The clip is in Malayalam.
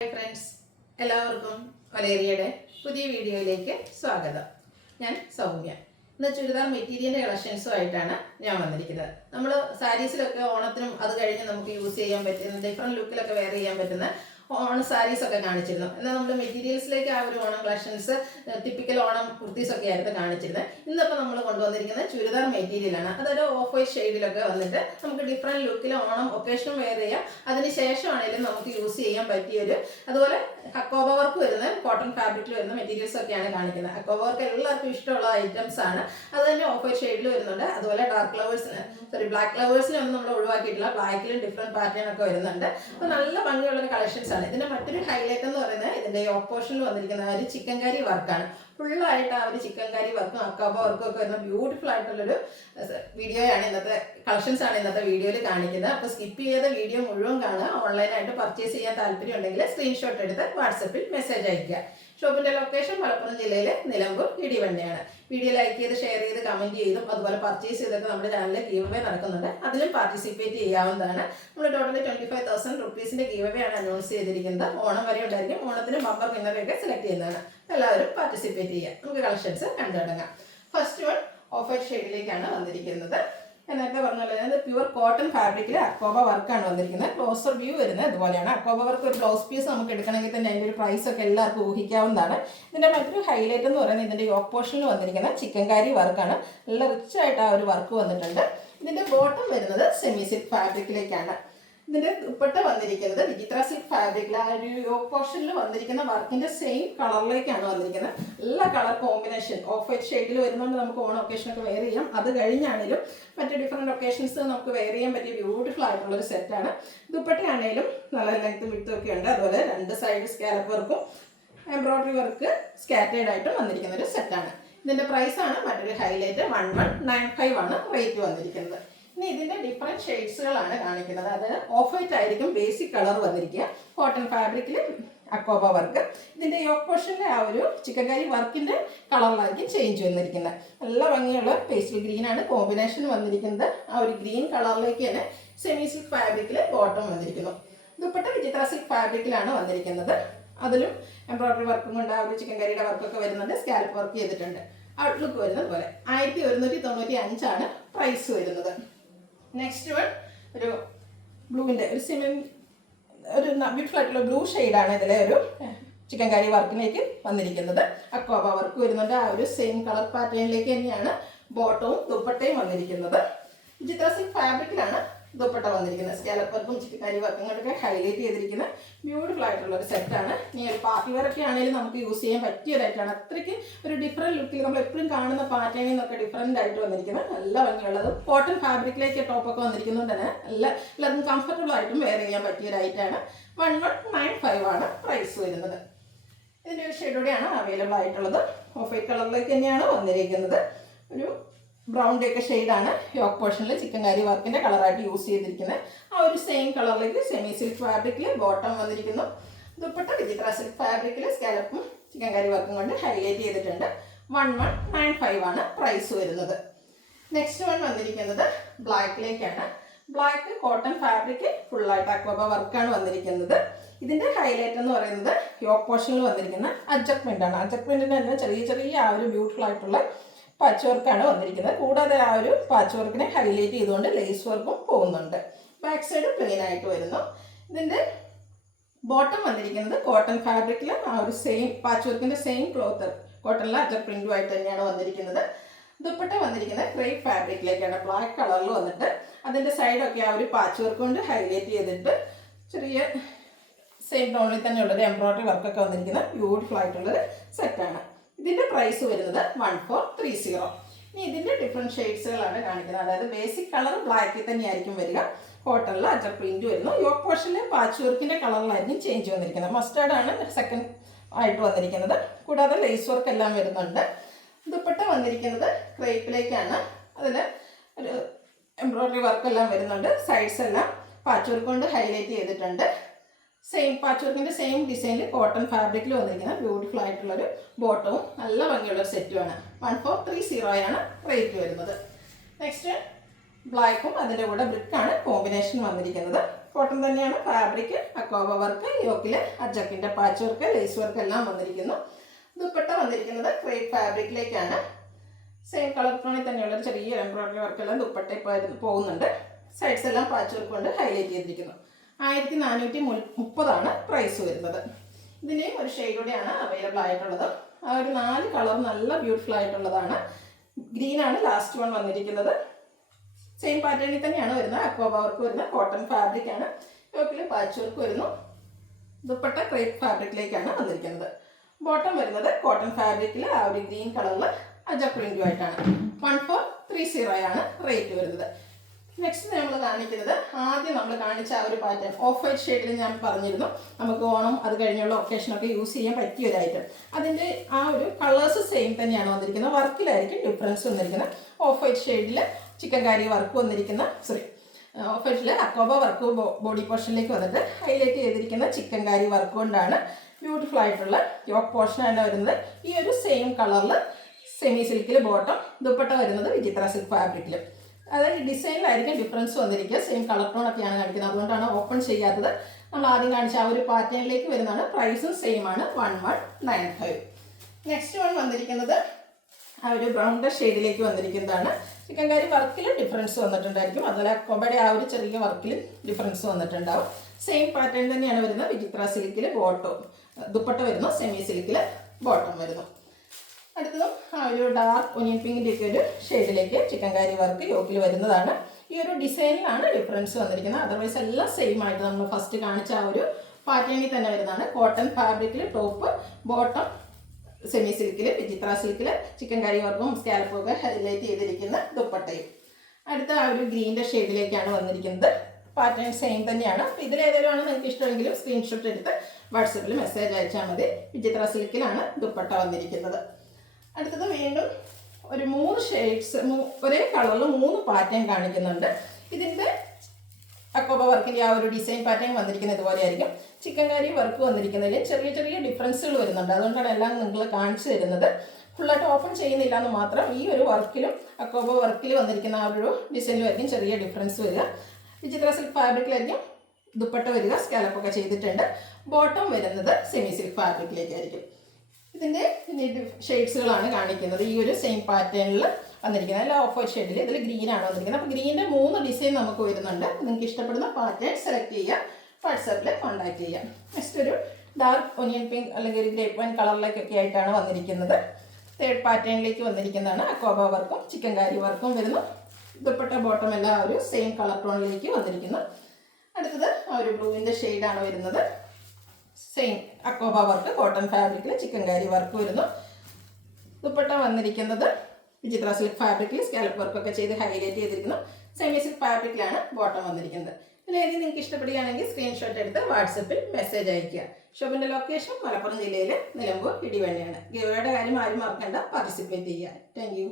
ഹായ് ഫ്രണ്ട്സ്, എല്ലാവർക്കും വലേറിയയുടെ പുതിയ വീഡിയോയിലേക്ക് സ്വാഗതം. ഞാൻ സൗമ്യ. ഇന്ന് ചുരിദാർ മെറ്റീരിയലിൻ്റെ കളക്ഷൻസുമായിട്ടാണ് ഞാൻ വന്നിരിക്കുന്നത്. നമ്മൾ സാരീസിലൊക്കെ ഓണത്തിനും അത് കഴിഞ്ഞ് നമുക്ക് യൂസ് ചെയ്യാൻ പറ്റുന്ന ഡിഫറെൻറ്റ് ലുക്കിലൊക്കെ വെയർ ചെയ്യാൻ പറ്റുന്ന ഓണം സാരീസൊക്കെ കാണിച്ചിരുന്നു. എന്നാൽ നമ്മൾ മെറ്റീരിയൽസിലേക്ക് ആ ഒരു ഓണം കളക്ഷൻസ് ടിപ്പിക്കൽ ഓണം കുർത്തീസൊക്കെ ആയിരുന്നു കാണിച്ചിരുന്നത്. ഇന്നിപ്പോൾ നമ്മൾ കൊണ്ടുവന്നിരിക്കുന്നത് ചുരിദാർ മെറ്റീരിയലാണ്. അതൊരു ഓഫ് വൈറ്റ് ഷെയ്ഡിലൊക്കെ വന്നിട്ട് നമുക്ക് ഡിഫറെൻറ്റ് ലുക്കിൽ ഓണം ഒക്കേഷൻ വെയർ ചെയ്യാം. അതിന് ശേഷമാണെങ്കിലും നമുക്ക് യൂസ് ചെയ്യാൻ പറ്റിയൊരു, അതുപോലെ അക്കോബ വർക്ക് വരുന്ന കോട്ടൺ ഫാബ്രിക്കിൽ വരുന്ന മെറ്റീരിയൽസ് ഒക്കെയാണ് കാണിക്കുന്നത്. അക്കോബ വർക്ക് എല്ലാവർക്കും ഇഷ്ടമുള്ള ഐറ്റംസ് ആണ്. അത് തന്നെ ഓഫ് വൈറ്റ് ഷെയ്ഡിൽ വരുന്നുണ്ട്. അതുപോലെ ബ്ലാക്ക് ഫ്ലവേഴ്സിനൊന്നും നമ്മൾ ഒഴിവാക്കിയിട്ടില്ല. ബ്ലാക്കിലും ഡിഫറെൻറ്റ് പാറ്റേൺ ഒക്കെ വരുന്നുണ്ട്. അപ്പോൾ നല്ല ഭംഗിയുള്ളൊരു കളക്ഷൻസ് ആണ്. ഇതിന്റെ മറ്റൊരു ഹൈലൈറ്റ് എന്ന് പറയുന്നത് ഇതിന്റെ ഓപ്പോഷനിൽ വന്നിരിക്കുന്ന ഒരു ചിക്കൻ കറി വർക്കാണ്. ഫുള്ളായിട്ട് ആ ഒരു ചിക്കൻ കറി വർക്കും അക്കോബ വർക്കും ഒക്കെ വരുന്ന ബ്യൂട്ടിഫുൾ ആയിട്ടുള്ളൊരു വീഡിയോയാണ് കളക്ഷൻസ് ആണ് ഇന്നത്തെ വീഡിയോയിൽ കാണിക്കുന്നത്. അപ്പോൾ സ്കിപ്പ് ചെയ്ത വീഡിയോ മുഴുവൻ കാണുക. ഓൺലൈനായിട്ട് പർച്ചേസ് ചെയ്യാൻ താല്പര്യം ഉണ്ടെങ്കിൽ സ്ക്രീൻഷോട്ട് എടുത്ത് വാട്സപ്പിൽ മെസ്സേജ് അയയ്ക്കുക. ഷോപ്പിന്റെ ലൊക്കേഷൻ മലപ്പുറം ജില്ലയിലെ നിലമ്പൂർ ഇടിവണ്ണയാണ്. വീഡിയോ ലൈക്ക് ചെയ്ത് ഷെയർ ചെയ്ത് കമന്റ് ചെയ്തും അതുപോലെ പർച്ചേസ് ചെയ്തൊക്കെ നമ്മുടെ ചാനലിൽ ഗീവ് അവേ നടക്കുന്നുണ്ട്. അതിലും പാർട്ടിസിപ്പേറ്റ് ചെയ്യാവുന്നതാണ്. നമ്മൾ ടോട്ടലി 25,000 റുപ്പീസിന്റെ ഗീവ് അവേ ആണ് അനൗൺസ് ചെയ്തിരിക്കുന്നത്. ഓണം വരെ ഉണ്ടായിരിക്കും. ഓണത്തിന് ബമ്പർ വിന്നറെയൊക്കെ സെലക്ട് ചെയ്യുന്നതാണ്. എല്ലാവരും പാർട്ടിസിപ്പേറ്റ് ചെയ്യാം. നമുക്ക് കളക്ഷൻസ് കണ്ടു തുടങ്ങാം. ഫസ്റ്റ് വൺ ഓഫ് വൈറ്റ് ഷെയ്ഡിലേക്കാണ് വന്നിരിക്കുന്നത്. എന്നൊക്കെ പറഞ്ഞാൽ പ്യുവർ കോട്ടൺ ഫാബ്രിക്കിൽ അക്കോബ വർക്കാണ് വന്നിരിക്കുന്നത്. ക്ലോസർ വ്യൂ വരുന്നത് ഇതുപോലെയാണ്. അക്കോബ വർക്ക് ഒരു ബ്ലൗസ് പീസ് നമുക്ക് എടുക്കണമെങ്കിൽ തന്നെ അതിൻ്റെ ഒരു പ്രൈസ് ഒക്കെ എല്ലാവർക്കും ഊഹിക്കാവുന്നതാണ്. ഇതിൻ്റെ മറ്റൊരു ഹൈലൈറ്റ് എന്ന് പറയുന്നത് ഇതിൻ്റെ യോക്ക് പോർഷനിൽ വന്നിരിക്കുന്ന ചിക്കൻ കാരി വർക്കാണ്. നല്ല റിച്ച് ആയിട്ട് ആ ഒരു വർക്ക് വന്നിട്ടുണ്ട്. ഇതിൻ്റെ ബോട്ടം വരുന്നത് സെമി സിൽക്ക് ഫാബ്രിക്കിലേക്കാണ്. ഇതിന്റെ ദുപ്പട്ട വന്നിരിക്കുന്നത് വിചിത്ര സിൽക്ക് ഫാബ്രിക്കിൽ ആ ഒരു യോക്ക് പോർഷനിൽ വന്നിരിക്കുന്ന വർക്കിന്റെ സെയിം കളറിലേക്കാണ് വന്നിരിക്കുന്നത്. എല്ലാ കളർ കോമ്പിനേഷൻ ഓഫ് വൈറ്റ് ഷെയ്ഡിൽ വരുന്നതുകൊണ്ട് നമുക്ക് ഓൺ ഒക്കേഷനൊക്കെ വെയർ ചെയ്യാം. അത് കഴിഞ്ഞാണെങ്കിലും മറ്റു ഡിഫറെൻറ്റ് ഒക്കേഷൻസ് നമുക്ക് വെയർ ചെയ്യാൻ പറ്റിയ ബ്യൂട്ടിഫുൾ ആയിട്ടുള്ളൊരു സെറ്റാണ്. ദുപ്പട്ടയാണെങ്കിലും നല്ല ലെങ്ത്തും വിഡ്ത്തും ഒക്കെ ഉണ്ട്. അതുപോലെ രണ്ട് സൈഡ് സ്കാലപ്പ് വർക്കും എംബ്രോയിഡറി വർക്ക് സ്കാറ്റേഡ് ആയിട്ടും വന്നിരിക്കുന്ന ഒരു സെറ്റാണ്. ഇതിന്റെ പ്രൈസാണ് മറ്റൊരു ഹൈലൈറ്റ്. 1195 ആണ് റേറ്റ് വന്നിരിക്കുന്നത്. ഇനി ഇതിന്റെ ഡിഫറെൻറ്റ് ഷെയ്ഡ്സുകളാണ് കാണിക്കുന്നത്. അത് ഓഫ് വൈറ്റ് ആയിരിക്കും ബേസിക് കളർ വന്നിരിക്കുക. കോട്ടൺ ഫാബ്രിക്കിൽ അക്കോബ വർക്ക്. ഇതിന്റെ യോക്ക് പോർഷനിലെ ആ ഒരു ചിക്കൻ കറി വർക്കിന്റെ കളറിലായിരിക്കും ചേഞ്ച് വന്നിരിക്കുന്നത്. നല്ല ഭംഗിയുള്ള പേസ്റ്റൽ ഗ്രീൻ ആണ് കോമ്പിനേഷൻ വന്നിരിക്കുന്നത്. ആ ഒരു ഗ്രീൻ കളറിലേക്ക് തന്നെ സെമി സിൽക്ക് ഫാബ്രിക്കിൽ ബോട്ടം വന്നിരിക്കുന്നു. ദുപ്പട്ട വിചിത്ര സിൽക്ക് ഫാബ്രിക്കിലാണ് വന്നിരിക്കുന്നത്. അതിലും എംബ്രോയിഡറി വർക്കും കൊണ്ട് ആ ഒരു ചിക്കൻ കറിയുടെ വർക്കൊക്കെ വരുന്നുണ്ട്. സ്കാൽപ്പ് വർക്ക് ചെയ്തിട്ടുണ്ട്. ഔട്ട്ലുക്ക് വരുന്നത് പോലെ 1195 ആണ് പ്രൈസ് വരുന്നത്. നെക്സ്റ്റ് വൺ ഒരു ബ്ലൂവിൻ്റെ ഒരു ഒരു ബ്യൂട്ടിഫുൾ ആയിട്ടുള്ള ബ്ലൂ ഷെയ്ഡാണ് ഇതിലെ ഒരു ചിക്കൻ കറി വർക്കിലേക്ക് വന്നിരിക്കുന്നത്. അക്കോബ വർക്ക് വരുന്നുണ്ട്. ആ ഒരു സെയിം കളർ പാറ്റേണിലേക്ക് തന്നെയാണ് ബോട്ടവും ദുപ്പട്ടയും വന്നിരിക്കുന്നത്. വിചിത്ര സിൽക്ക് ഫാബ്രിക്കിലാണ് ദുപ്പട്ട വന്നിരിക്കുന്നത്. സ്കാലപ്പ് വർക്കും ചിക്കൻ കറി വർക്കും കൊണ്ടൊക്കെ ഹൈലൈറ്റ് ചെയ്തിരിക്കുന്ന ബ്യൂട്ടിഫുൾ ആയിട്ടുള്ള ഒരു സെറ്റാണ്. ഇനി ഒരു പാർട്ടി വെയറൊക്കെ ആണെങ്കിലും നമുക്ക് യൂസ് ചെയ്യാൻ പറ്റിയതായിട്ടാണ്. അത്രയ്ക്ക് ഒരു ഡിഫറെൻറ്റ് ലുക്കിൽ നമ്മൾ എപ്പോഴും കാണുന്ന പാറ്റേണിൽ നിന്നൊക്കെ ഡിഫറെൻ്റ് ആയിട്ട് വന്നിരിക്കുന്നത്. നല്ല ഭംഗിയുള്ളത് കോട്ടൺ ഫാബ്രിക്കിലേക്ക് ടോപ്പൊക്കെ വന്നിരിക്കുന്നത് തന്നെ എല്ലാവർക്കും കംഫർട്ടബിൾ ആയിട്ടും വെയർ ചെയ്യാൻ പറ്റിയതായിട്ടാണ്. 1195 ആണ് പ്രൈസ് വരുന്നത്. ഇതിൻ്റെ ഒരു ഷെയ്ഡോടെയാണ് അവൈലബിൾ ആയിട്ടുള്ളത്. ഓഫ് വൈറ്റ് കളറിലേക്ക് തന്നെയാണ് വന്നിരിക്കുന്നത്. ഒരു ബ്രൗണിൻ്റെ ഒക്കെ ഷെയ്ഡാണ് യോക്ക് പോർഷനിൽ ചിക്കൻ കറി വർക്കിൻ്റെ കളറായിട്ട് യൂസ് ചെയ്തിരിക്കുന്നത്. ആ ഒരു സെയിം കളറിലേക്ക് സെമി സിൽക്ക് ഫാബ്രിക്കിൽ ബോട്ടം വന്നിരിക്കുന്നു. ദുപ്പട്ട വിചിത്ര സിൽക്ക് ഫാബ്രിക്കിൽ സ്കാലപ്പും ചിക്കൻ കറി വർക്കും കൊണ്ട് ഹൈലൈറ്റ് ചെയ്തിട്ടുണ്ട്. 1195 ആണ് പ്രൈസ് വരുന്നത്. നെക്സ്റ്റ് വൺ വന്നിരിക്കുന്നത് ബ്ലാക്കിലേക്കാണ്. ബ്ലാക്ക് കോട്ടൺ ഫാബ്രിക് ഫുള്ളായിട്ട് അക്വബ വർക്കാണ് വന്നിരിക്കുന്നത്. ഇതിൻ്റെ ഹൈലൈറ്റ് എന്ന് പറയുന്നത് യോക്ക് പോർഷനിൽ വന്നിരിക്കുന്ന അഡ്ജസ്റ്റ്മെൻ്റ് ആണ്. അഡ്ജസ്റ്റ്മെൻറ്റിന് തന്നെ ചെറിയ ചെറിയ ആ ഒരു ബ്യൂട്ടിഫുൾ ആയിട്ടുള്ള പാച്ച് വർക്കാണ് വന്നിരിക്കുന്നത്. കൂടാതെ ആ ഒരു പാച്ച് വർക്കിനെ ഹൈലൈറ്റ് ചെയ്തുകൊണ്ട് ലേസ് വർക്കും പോകുന്നുണ്ട്. ബാക്ക് സൈഡ് പ്ലെയിൻ ആയിട്ട് വരുന്നു. ഇതിൻ്റെ ബോട്ടം വന്നിരിക്കുന്നത് കോട്ടൺ ഫാബ്രിക്കിൽ ആ ഒരു സെയിം പാച്ച് വർക്കിൻ്റെ സെയിം ക്ലോത്ത് കോട്ടണിലെ അജർ പ്രിൻറ്റുമായിട്ട് തന്നെയാണ് വന്നിരിക്കുന്നത്. ദുപ്പട്ട വന്നിരിക്കുന്നത് ക്രേപ്പ് ഫാബ്രിക്കിലേക്കാണ്. ബ്ലാക്ക് കളറിൽ വന്നിട്ട് അതിൻ്റെ സൈഡൊക്കെ ആ ഒരു പാച്ച് വർക്ക് കൊണ്ട് ഹൈലൈറ്റ് ചെയ്തിട്ട് ചെറിയ സെയിം ടോണിൽ തന്നെയുള്ളൊരു എംബ്രോയിഡറി വർക്കൊക്കെ വന്നിരിക്കുന്ന ബ്യൂട്ടിഫുൾ ആയിട്ടുള്ളൊരു സെറ്റാണ്. ഇതിൻ്റെ പ്രൈസ് വരുന്നത് 1430. ഇനി ഇതിൻ്റെ ഡിഫറെൻറ്റ് ഷെയ്ഡ്സുകളാണ് കാണിക്കുന്നത്. അതായത് ബേസിക് കളർ ബ്ലാക്കിൽ തന്നെയായിരിക്കും വരിക. കോട്ടണിൽ അജർ പ്രിൻറ്റ് വരുന്നു. യോക്ക് പോർഷനിൽ പാച്ച് വർക്കിൻ്റെ കളറിലായിരിക്കും ചേഞ്ച് വന്നിരിക്കുന്നത്. മസ്റ്റാർഡാണ് സെക്കൻഡ് ആയിട്ട് വന്നിരിക്കുന്നത്. കൂടാതെ ലേസ് വർക്ക് എല്ലാം വരുന്നുണ്ട്. ദുപ്പട്ട വന്നിരിക്കുന്നത് ക്രേപ്പിലേക്കാണ്. അതിൽ ഒരു എംബ്രോയിഡറി വർക്കെല്ലാം വരുന്നുണ്ട്. സൈഡ്സ് എല്ലാം പാച്ച് വർക്ക് കൊണ്ട് ഹൈലൈറ്റ് ചെയ്തിട്ടുണ്ട്. സെയിം പാച്ച് വർക്കിൻ്റെ സെയിം ഡിസൈനിൽ കോട്ടൺ ഫാബ്രിക്കിൽ വന്നിരിക്കുന്ന ബ്യൂട്ടിഫുൾ ആയിട്ടുള്ളൊരു ബോട്ടവും നല്ല ഭംഗിയുള്ളൊരു സെറ്റുമാണ്. 1430 ആണ് റേറ്റ് വരുന്നത്. നെക്സ്റ്റ് ബ്ലാക്കും അതിൻ്റെ കൂടെ ബ്രിക്കാണ് കോമ്പിനേഷൻ വന്നിരിക്കുന്നത്. കോട്ടൺ തന്നെയാണ് ഫാബ്രിക്. അക്കോബ വർക്ക്, യോക്കിൽ അജക്കിൻ്റെ പാച്ച് വർക്ക്, ലേസ് വർക്ക് എല്ലാം വന്നിരിക്കുന്നു. ദുപ്പട്ട വന്നിരിക്കുന്നത് ക്രേപ്പ് ഫാബ്രിക്കിലേക്കാണ്. സെയിം കളർ ടോണിൽ തന്നെയുള്ള ചെറിയ എംബ്രോയിഡറി വർക്കെല്ലാം ദുപ്പട്ടയിൽ പോകുന്നുണ്ട്. സൈഡ്സ് എല്ലാം പാച്ച് വർക്ക് കൊണ്ട് ഹൈലൈറ്റ് ചെയ്തിരിക്കുന്നു. 1430 പ്രൈസ് വരുന്നത്. ഇതിൻ്റെയും ഒരു ഷെയ്ഡോടെയാണ് അവൈലബിൾ ആയിട്ടുള്ളത്. ആ ഒരു 4 കളർ നല്ല ബ്യൂട്ടിഫുൾ ആയിട്ടുള്ളതാണ്. ഗ്രീനാണ് ലാസ്റ്റ് വൺ വന്നിരിക്കുന്നത്. സെയിം പാറ്റേണിൽ തന്നെയാണ് വരുന്നത്. അക്വാബ വർക്ക് വരുന്ന കോട്ടൺ ഫാബ്രിക് ആണ്. യോക്കിൽ പാച്ച് വർക്ക് വരുന്നു. ദുപ്പട്ട ക്രേപ്പ് ഫാബ്രിക്കിലേക്കാണ് വന്നിരിക്കുന്നത്. ബോട്ടം വരുന്നത് കോട്ടൺ ഫാബ്രിക്കിൽ ആ ഒരു ഗ്രീൻ കളറിൽ അജ പ്രിന്റുമായിട്ടാണ്. 1430 റേറ്റ് വരുന്നത്. നെക്സ്റ്റ് നമ്മൾ കാണിക്കുന്നത്, ആദ്യം നമ്മൾ കാണിച്ച ആ ഒരു പാറ്റേൺ ഓഫ് വൈറ്റ് ഷെയ്ഡിൽ ഞാൻ പറഞ്ഞിരുന്നു നമുക്ക് ഓണം അത് കഴിഞ്ഞുള്ള ഒക്കേഷനൊക്കെ യൂസ് ചെയ്യാൻ പറ്റിയ ഒരു ഐറ്റം. അതിൻ്റെ ആ ഒരു കളേഴ്സ് സെയിം തന്നെയാണ് വന്നിരിക്കുന്നത്. വർക്കിലായിരിക്കും ഡിഫറൻസ് വന്നിരിക്കുന്നത്. ഓഫ് വൈറ്റ് ഷെയ്ഡിൽ ചിക്കൻ കാരി വർക്ക് വന്നിരിക്കുന്ന ഓഫ് വൈറ്റിൽ അക്കോബ വർക്ക് ബോഡി പോർഷനിലേക്ക് വന്നിട്ട് ഹൈലൈറ്റ് ചെയ്തിരിക്കുന്ന ചിക്കൻ കാരി വർക്ക് കൊണ്ടാണ് ബ്യൂട്ടിഫുൾ ആയിട്ടുള്ള യോക്ക് പോർഷനാണ് വരുന്നത്. ഈ ഒരു സെയിം കളറിൽ സെമി സിൽക്കിൽ ബോട്ടം, ദുപ്പട്ട വരുന്നത് വിചിത്ര സിൽക്ക് ഫാബ്രിക്കിൽ. അതായത് ഡിസൈനിലായിരിക്കും ഡിഫറൻസ് വന്നിരിക്കുക. സെയിം കളർ ടോൺ ഒക്കെയാണ് കാണിക്കുന്നത്. അതുകൊണ്ടാണ് ഓപ്പൺ ചെയ്യാത്തത്. നമ്മൾ ആദ്യം കാണിച്ച ആ ഒരു പാറ്റേണിലേക്ക് വരുന്നതാണ്. പ്രൈസും സെയിം ആണ്, 1195. നെക്സ്റ്റ് വൺ വന്നിരിക്കുന്നത് ആ ഒരു ബ്രൗൺ ഷെയ്ഡിലേക്ക് വന്നിരിക്കുന്നതാണ്. ചിക്കൻ കാരി വർക്കിൽ ഡിഫറൻസ് വന്നിട്ടുണ്ടായിരിക്കും. അതുപോലെ അക്കോബയുടെ ആ ഒരു ചെറിയ വർക്കിൽ ഡിഫറൻസ് വന്നിട്ടുണ്ടാവും. സെയിം പാറ്റേൺ തന്നെയാണ് വരുന്നത്. വിചിത്ര സിൽക്കിൽ ബോട്ടം, ദുപ്പട്ട വരുന്നു. സെമി സിൽക്കിൽ ബോട്ടം വരുന്നു. അടുത്തതും ആ ഒരു ഡാർക്ക് ഒനിയൻ പിങ്കിൻ്റെ ഒക്കെ ഒരു ഷെയ്ഡിലേക്ക് ചിക്കൻ കാരി വർക്ക് യോക്കിൽ വരുന്നതാണ്. ഈ ഒരു ഡിസൈനിലാണ് ഡിഫറൻസ് വന്നിരിക്കുന്നത്. അതർവൈസ് എല്ലാം സെയിം ആയിട്ട് നമ്മൾ ഫസ്റ്റ് കാണിച്ച ആ ഒരു പാറ്റേണിൽ തന്നെ വരുന്നതാണ്. കോട്ടൺ ഫാബ്രിക്കിൽ ടോപ്പ്, ബോട്ടം സെമി സിൽക്കിൽ, വിചിത്ര സിൽക്കിൽ ചിക്കൻ കാരി വർക്കും സ്കാലപ്പും ഒക്കെ ഹൈലൈറ്റ് ചെയ്തിരിക്കുന്ന ദുപ്പട്ടയും. അടുത്ത ആ ഒരു ഗ്രീൻ്റെ ഷെയ്ഡിലേക്കാണ് വന്നിരിക്കുന്നത്. പാറ്റേൺ സെയിം തന്നെയാണ്. അപ്പോൾ ഇതിലേതെങ്കിലും ആണ് നിങ്ങൾക്ക് ഇഷ്ടമെങ്കിലും സ്ക്രീൻഷോട്ട് എടുത്ത് വാട്സപ്പിൽ മെസ്സേജ് അയച്ചാൽ മതി. വിചിത്ര സിൽക്കിലാണ് ദുപ്പട്ട വന്നിരിക്കുന്നത്. അടുത്തത് വീണ്ടും ഒരു 3 ഷെയ്ഡ്സ്, ഒരേ കളറിൽ 3 പാറ്റേൺ കാണിക്കുന്നുണ്ട്. ഇതിൻ്റെ അക്കോബ വർക്കിൻ്റെ ആ ഒരു ഡിസൈൻ പാറ്റേൺ വന്നിരിക്കുന്നത് ഇതുപോലെ ആയിരിക്കും. ചിക്കൻ കാരി വർക്ക് വന്നിരിക്കുന്നതിൽ ചെറിയ ചെറിയ ഡിഫറൻസുകൾ വരുന്നുണ്ട്. അതുകൊണ്ടാണ് എല്ലാം നിങ്ങൾ കാണിച്ചു തരുന്നത്. ഫുള്ളായിട്ട് ഓപ്പൺ ചെയ്യുന്നില്ല എന്ന് മാത്രം. ഈ ഒരു വർക്കിലും അക്കോബ വർക്കിൽ വന്നിരിക്കുന്ന ആ ഒരു ഡിസൈനിലുമായിരിക്കും ചെറിയ ഡിഫറൻസ് വരിക. വിചിത്ര സിൽക്ക് ഫാബ്രിക്കിലായിരിക്കും ദുപ്പട്ട വരിക. സ്കാലപ്പൊക്കെ ചെയ്തിട്ടുണ്ട്. ബോട്ടം വരുന്നത് സെമി സിൽക്ക് ഫാബ്രിക്കിലേക്കായിരിക്കും. ഇതിൻ്റെ ഷെയ്ഡ്സുകളാണ് കാണിക്കുന്നത്. ഈ ഒരു സെയിം പാറ്റേണിൽ വന്നിരിക്കുന്നത്. അല്ല ഓഫ് വൈറ്റ് ഷെയ്ഡിൽ ഇതിൽ ഗ്രീനാണ് വന്നിരിക്കുന്നത്. അപ്പോൾ ഗ്രീനിൻ്റെ 3 ഡിസൈൻ നമുക്ക് വരുന്നുണ്ട്. നിങ്ങൾക്ക് ഇഷ്ടപ്പെടുന്ന പാറ്റേൺ സെലക്ട് ചെയ്യുക, വാട്സാപ്പിൽ കോൺടാക്ട് ചെയ്യുക. നെക്സ്റ്റ് ഒരു ഡാർക്ക് ഒനിയൻ പിങ്ക് അല്ലെങ്കിൽ ഒരു ഗ്രേപ്പ് വൈൻ കളറിലേക്കൊക്കെ ആയിട്ടാണ് വന്നിരിക്കുന്നത്. തേർഡ് പാറ്റേണിലേക്ക് വന്നിരിക്കുന്നതാണ്. അക്കോബ വർക്കും ചിക്കൻ കാരി വർക്കും വരുന്നു. ദുപ്പട്ട ബോട്ടം എല്ലാം ആ ഒരു സെയിം കളർ ടോണിലേക്ക് വന്നിരിക്കുന്നു. അടുത്തത് ആ ഒരു ബ്ലൂവിൻ്റെ ഷെയ്ഡാണ് വരുന്നത്. സെയിം അക്കോബ വർക്ക് കോട്ടൺ ഫാബ്രിക്കിൽ ചിക്കൻ കാരി വർക്ക് വരുന്നു. ദുപ്പട്ട വന്നിരിക്കുന്നത് വിചിത്ര സിൽക്ക് ഫാബ്രിക്കിൽ സ്കാലപ്പ് വർക്കൊക്കെ ചെയ്ത് ഹൈലൈറ്റ് ചെയ്തിരിക്കുന്നു. സെമി സിൽക്ക് ഫാബ്രിക്കിലാണ് ബോട്ടം വന്നിരിക്കുന്നത്. ഇതിലേതെങ്കിലും നിങ്ങൾക്ക് ഇഷ്ടപ്പെടുകയാണെങ്കിൽ സ്ക്രീൻഷോട്ട് എടുത്ത് വാട്സപ്പിൽ മെസ്സേജ് അയയ്ക്കുക. ഷോപ്പിൻ്റെ ലൊക്കേഷൻ മലപ്പുറം ജില്ലയിൽ നിലമ്പൂർ ഇടിവണ്ണിയാണ്. ഗിവയുടെ കാര്യം ആരും മറക്കണ്ട, പാർട്ടിസിപ്പേറ്റ് ചെയ്യുക. Thank you.